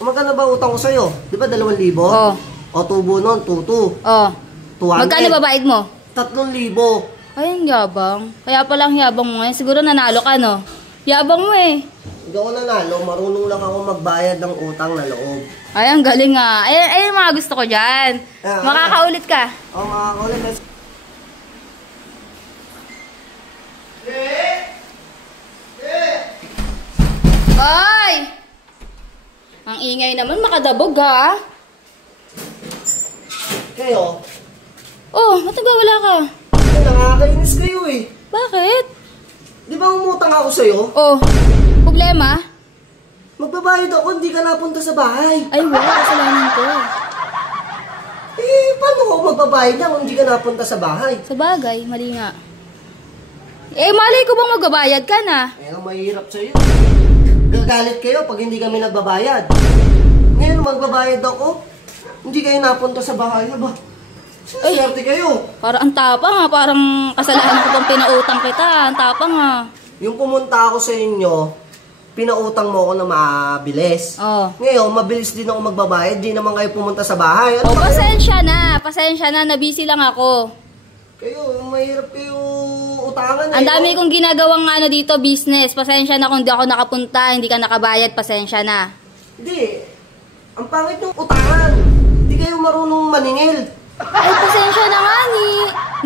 Magkano ba utang ko sa'yo? Di ba 2,000? Oh. O tubo nun, 2,200. Oh. 200. Magkano babayad mo? 3,000. Ay, ang yabang. Kaya palang yabang mo ngayon. Siguro nanalo ka, no? Yabang mo eh. Hindi ako nanalo, marunong lang ako magbayad ng utang na loob. Ay, ang galing nga. Ay, mga gusto ko dyan. Makakaulit ka. Oo, makakaulit. Ay! Ang ingay naman, makadabog ha. Kayo? Oh, matagawala ka. Ay, nakakainis kayo eh. Bakit? Di ba umutang ako sa'yo? Oh, problema? Magbabayad ako, hindi ka napunta sa bahay. Ay, wala, kasalanan ko. Eh, paano ako magbabayad na kung hindi ka napunta sa bahay? Sa bagay, mali nga. Eh, malay ko bang magbabayad ka na? Eh, ang mahirap sa'yo. Gagalit kayo pag hindi kami nagbabayad. Ngayon, magbabayad ako. Hindi kayo napunta sa bahay. Ba? Swerte kayo. Parang ang tapang ha. Parang kasalanan ko pang pinautang kita. Ang tapang ha. Yung pumunta ako sa inyo, pinautang mo ako na mabilis. Oh. Ngayon, mabilis din ako magbabayad. Di naman kayo pumunta sa bahay. Ano oh, pasensya na. Pasensya na. Nabisi lang ako. Kayo, mahirap kayo utangan. Ang dami kong ginagawang dito, business. Pasensya na kung di ako nakapunta, hindi ka nakabayad. Pasensya na. Hindi. Ang pangit ng utangan. Hindi kayo marunong maningil. Ay, pasensya na nga ni.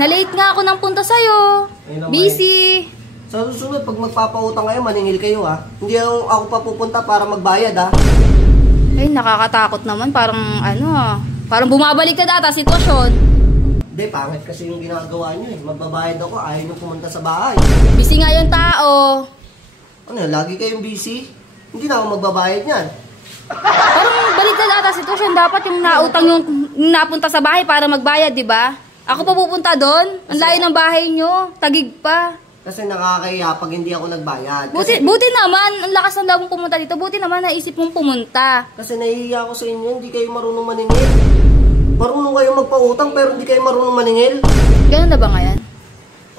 Na-late nga ako ng punta sa'yo. Busy. Sa susunod, pag magpapautang kayo, maningil kayo ha. Hindi ako papupunta para magbayad ha. Ay, nakakatakot naman. Parang parang bumabalik ka data sitwasyon. Hindi, pangit kasi yung ginagawa nyo eh. Magbabayad ako, ayaw nyo pumunta sa bahay. Busy nga yung tao. Ano, lagi kayong busy? Hindi na ako magbabayad yan. Parang balik ka data sitwasyon. Dapat yung nautang yung napunta sa bahay para magbayad, di ba? Ako pa pupunta doon. Ang layo ng bahay nyo. Tagig pa. Kasi nakakahiya pag hindi ako nagbayad. Buti naman, ang lakas ng labong pumunta dito. Buti naman naisip mong pumunta. Kasi nahihiya ako sa inyo, hindi kayo marunong maningil. Marunong kayo magpautang pero hindi kayo marunong maningil. Ganun na ba ngayon?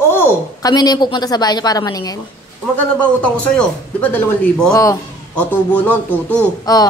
Oo. Kami na yung pupunta sa bahay niya para maningil. Magkano ba utang ko sa'yo? Di ba 2,000? Oo. O tubo nun, 2,200. Oo.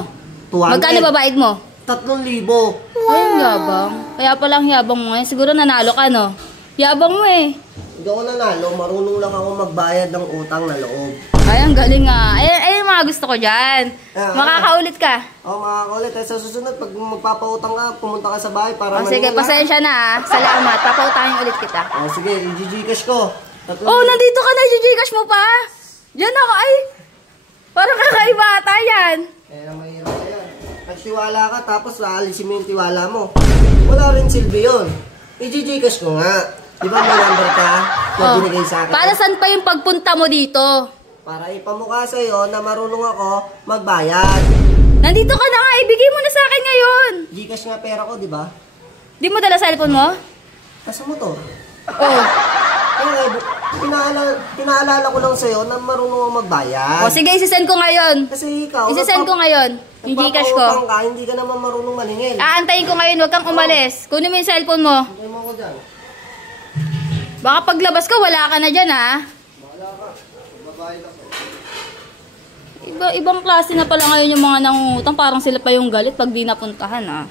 200. Magkano babayad mo? 3,000. Ay, ang yabang. Kaya palang yabang mo ngayon. Siguro nanalo ka, no? Yabang mo eh. Hindi ako nanalo, marunong lang ako magbayad ng utang na loob. Ay, ang galing nga. Ay, mga gusto ko dyan. Makakaulit ka. Oo, makakaulit. Sa susunod, pag magpapautang ka, pumunta ka sa bahay para maningil. Sige, pasensya na. Salamat. Papautangin ulit kita. Sige, i-gcash ko. Oh, nandito ka na. I-gcash mo pa. Diyan ako. Ay, parang kakaiba ata yan. Eh, mahirap na yan. Nagtiwala ka, tapos aalisin mo yung tiwala mo. Wala rin silbi yun. I-gcash ko nga. Di ba may number ka na binigay sa akin? Para saan pa yung pagpunta mo dito? Para ipamukha sa'yo na marunong ako magbayad. Nandito ka na nga. Ibigay mo na sa akin ngayon. Gcash nga pera ko, di ba? Di mo dala cellphone mo? Nasa motor. Oo. Kaya pinaalala ko lang sa'yo na marunong ako magbayad. O sige, isisend ko ngayon. Kasi ikaw, Isisend ko ngayon. Yung Gcash ko. nagpapautang ka, hindi ka naman marunong maningil. Aantayin ko ngayon. Huwag kang umalis. Kunin mo yung cellphone mo. Hindi mo ko dyan. Baka paglabas ka, wala ka na dyan, ha? Bahala ka. Magbabayad ako. Ibang klase na pala ngayon yung mga nangungutang. Parang sila pa yung galit pag di napuntahan, ha?